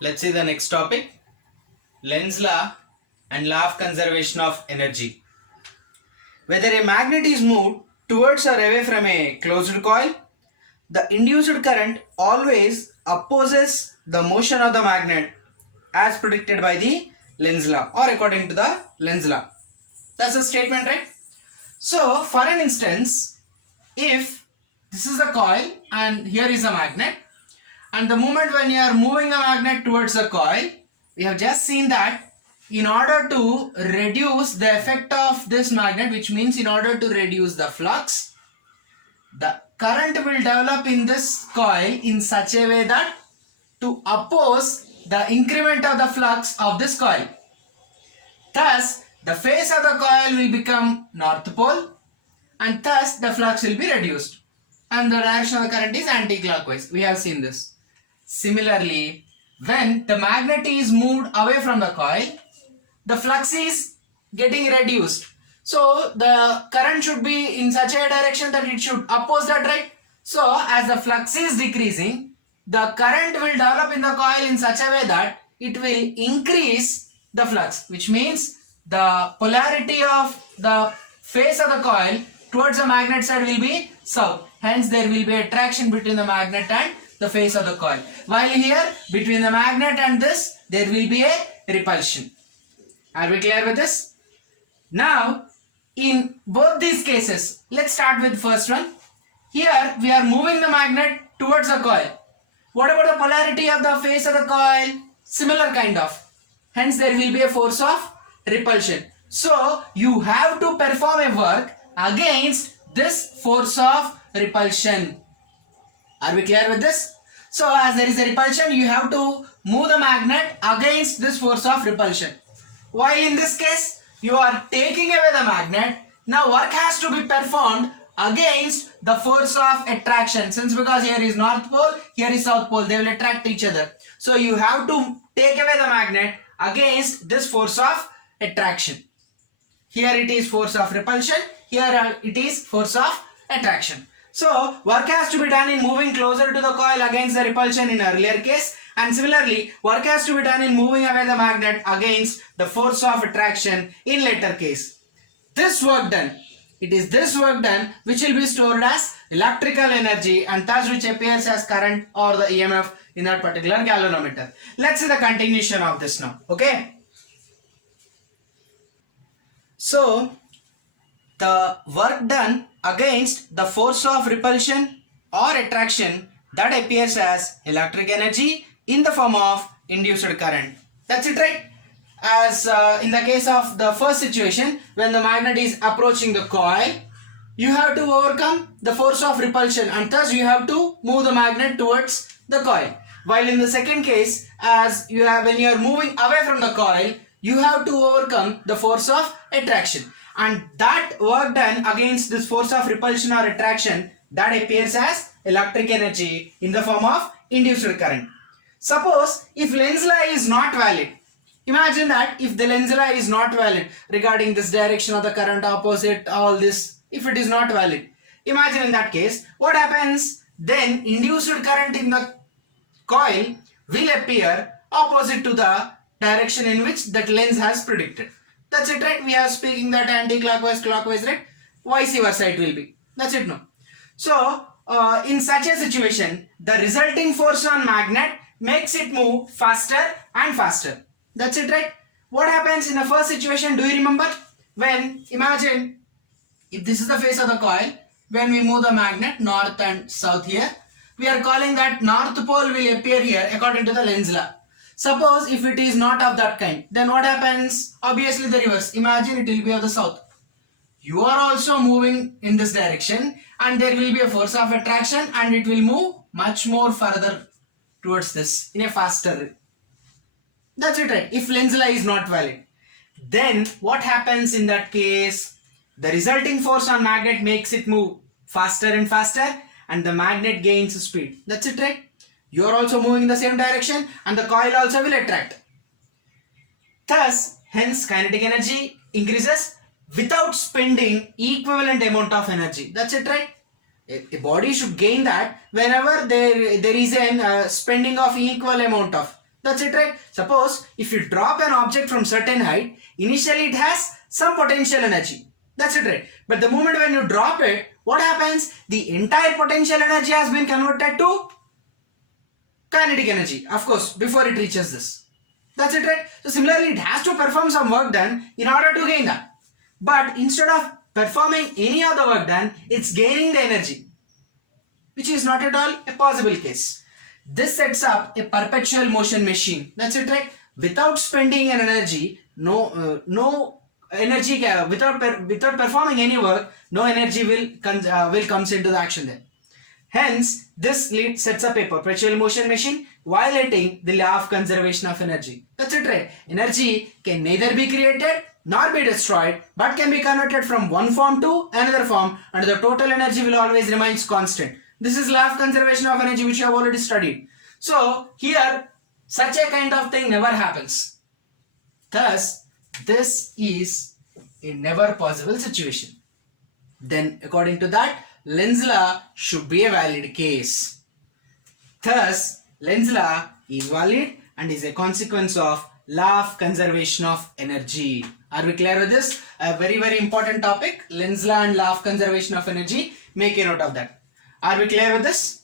Let's see the next topic. Lenz's law and law of conservation of energy. Whether a magnet is moved towards or away from a closed coil, the induced current always opposes the motion of the magnet as predicted by the Lenz's law or according to the Lenz's law. That's a statement, right? So, for an instance, if this is the coil and here is a magnet, and the moment when you are moving a magnet towards the coil, we have just seen that in order to reduce the effect of this magnet, which means in order to reduce the flux, the current will develop in this coil in such a way that to oppose the increment of the flux of this coil. Thus, the phase of the coil will become north pole and thus the flux will be reduced and the direction of the current is anti-clockwise. We have seen this. Similarly, when the magnet is moved away from the coil, the flux is getting reduced. So the current should be in such a direction that it should oppose that, right? So as the flux is decreasing, the current will develop in the coil in such a way that it will increase the flux, which means the polarity of the face of the coil towards the magnet side will be south. Hence there will be attraction between the magnet and the face of the coil. While here between the magnet and this there will be a repulsion. Are we clear with this? Now in both these cases, let's start with the first one. Here we are moving the magnet towards the coil. What about the polarity of the face of the coil? Similar kind of. Hence there will be a force of repulsion. So you have to perform a work against this force of repulsion. Are we clear with this? So as there is a repulsion, you have to move the magnet against this force of repulsion. While in this case, you are taking away the magnet. Now work has to be performed against the force of attraction. Since because here is north pole, here is south pole, they will attract each other. So you have to take away the magnet against this force of attraction. Here it is force of repulsion, here it is force of attraction. So work has to be done in moving closer to the coil against the repulsion in earlier case, and similarly work has to be done in moving away the magnet against the force of attraction in later case. This work done, it is this work done which will be stored as electrical energy and thus which appears as current or the EMF in that particular galvanometer. Let's see the continuation of this now. Okay. So the work done against the force of repulsion or attraction that appears as electric energy in the form of induced current. That's it, right? As in the case of the first situation, when the magnet is approaching the coil, you have to overcome the force of repulsion and thus you have to move the magnet towards the coil. While in the second case, as you have when you are moving away from the coil, you have to overcome the force of attraction, and that work done against this force of repulsion or attraction that appears as electric energy in the form of induced current. Suppose if Lenz's law is not valid, imagine that if the Lenz's law is not valid regarding this direction of the current, opposite, all this, if it is not valid, imagine in that case what happens. Then induced current in the coil will appear opposite to the direction in which that Lenz has predicted. That's it, right? We are speaking that anti-clockwise, clockwise, right? Vice versa it will be. That's it, no? So in such a situation, the resulting force on magnet makes it move faster and faster. That's it, right? What happens in the first situation? Do you remember? When, imagine, if this is the face of the coil, when we move the magnet north and south here, we are calling that north pole will appear here according to the Lenz's law. Suppose if it is not of that kind, then what happens? Obviously the reverse. Imagine it will be of the south. You are also moving in this direction and there will be a force of attraction and it will move much more further towards this in a faster rate. That's it, right? If Lenz's law is not valid, then what happens in that case? The resulting force on magnet makes it move faster and faster and the magnet gains speed. That's it, right? You are also moving in the same direction and the coil also will attract. Thus, hence kinetic energy increases without spending equivalent amount of energy. That's it, right? A body should gain that whenever there is a spending of equal amount of. That's it, right? Suppose if you drop an object from certain height, initially it has some potential energy. That's it, right? But the moment when you drop it, what happens? The entire potential energy has been converted to kinetic energy, of course, before it reaches this. That's it, right? So similarly, it has to perform some work done in order to gain that. But instead of performing any other work done, it's gaining the energy, which is not at all a possible case. This sets up a perpetual motion machine. That's it, right? Without spending an energy, no energy without performing any work, no energy will comes into the action there. Hence, this sets up a perpetual motion machine, violating the law of conservation of energy. That's it, right? Energy can neither be created nor be destroyed, but can be converted from one form to another form, and the total energy will always remain constant. This is law of conservation of energy, which you have already studied. So here, such a kind of thing never happens. Thus, this is a never possible situation. Then, according to that, Lenz's law should be a valid case. Thus, Lenz's law is valid and is a consequence of law of conservation of energy. Are we clear with this? A very, very important topic, Lenz's law and law of conservation of energy. Make a note of that. Are we clear with this?